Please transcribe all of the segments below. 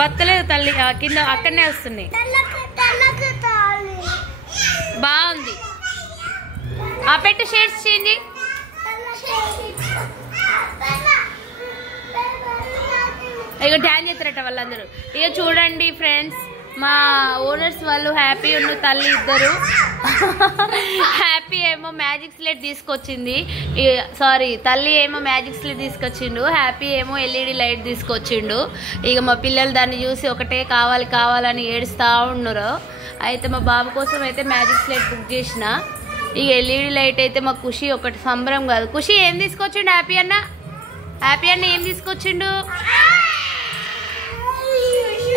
పత్తలేదు తల్లి, కింద అక్కడనే వస్తున్నాయి. బాగుంది. ఆ పెట్టు షేడ్స్ చేంజ్. ఇక డ్యాన్స్ చేస్తారట వాళ్ళందరూ. ఇక చూడండి ఫ్రెండ్స్, మా ఓనర్స్ వాళ్ళు హ్యాపీ ఉన్న తల్లి ఇద్దరు. హ్యాపీ ఏమో మ్యాజిక్ స్లేట్ తీసుకొచ్చింది, సారీ తల్లి ఏమో మ్యాజిక్ స్లేట్ తీసుకొచ్చిండు, హ్యాపీ ఏమో ఎల్ఈడి లైట్ తీసుకొచ్చిండు. ఇక మా పిల్లలు దాన్ని చూసి ఒకటే కావాలి కావాలని ఏడుస్తూ ఉన్నారు. అయితే మా బాబు కోసం అయితే మ్యాజిక్ స్లేట్ బుక్ చేసిన. ఇక ఎల్ఈడి లైట్ అయితే మా ఖుషి ఒకటి సంబరం కాదు. ఖుషి ఏం తీసుకొచ్చిండు హ్యాపీ అన్న? హ్యాపీ అన్న ఏం తీసుకొచ్చిండు?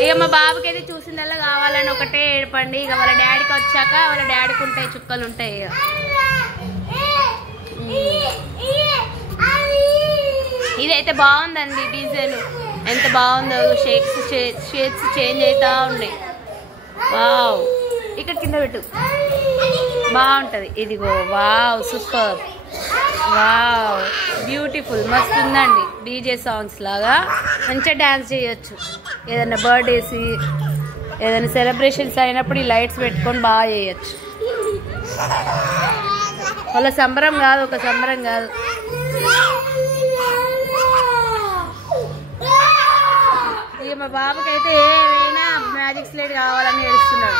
ఇక మా బాబుకి అయితే చూసిందల్లా కావాలని ఒకటే ఏడపండి. ఇక వాళ్ళ డాడీకి వచ్చాక వాళ్ళ డాడీకి ఉంటాయి చుక్కలు ఉంటాయి. ఇక ఇదైతే బాగుందండి, డీజల్ ఎంత బాగుందో. షేడ్స్ చేంజ్ అవుతా ఉన్నాయి. వావ్, ఇక్కడ కింద పెట్టు, బాగుంటుంది. ఇదిగో వావ్, సూపర్, వావ్, బ్యూటిఫుల్, మస్తు ఉందండి. డీజే సాంగ్స్ లాగా మంచిగా డ్యాన్స్ చేయొచ్చు. ఏదైనా బర్త్డేస్, ఏదైనా సెలబ్రేషన్స్ అయినప్పుడు ఈ లైట్స్ పెట్టుకొని బాగా చేయొచ్చు. వాళ్ళ సంబరం కాదు, ఒక సంబరం కాదు. ఇక మా బాబుకైతే ఏమైనా మ్యాజిక్ స్లేట్ కావాలని ఏడుస్తున్నాడు.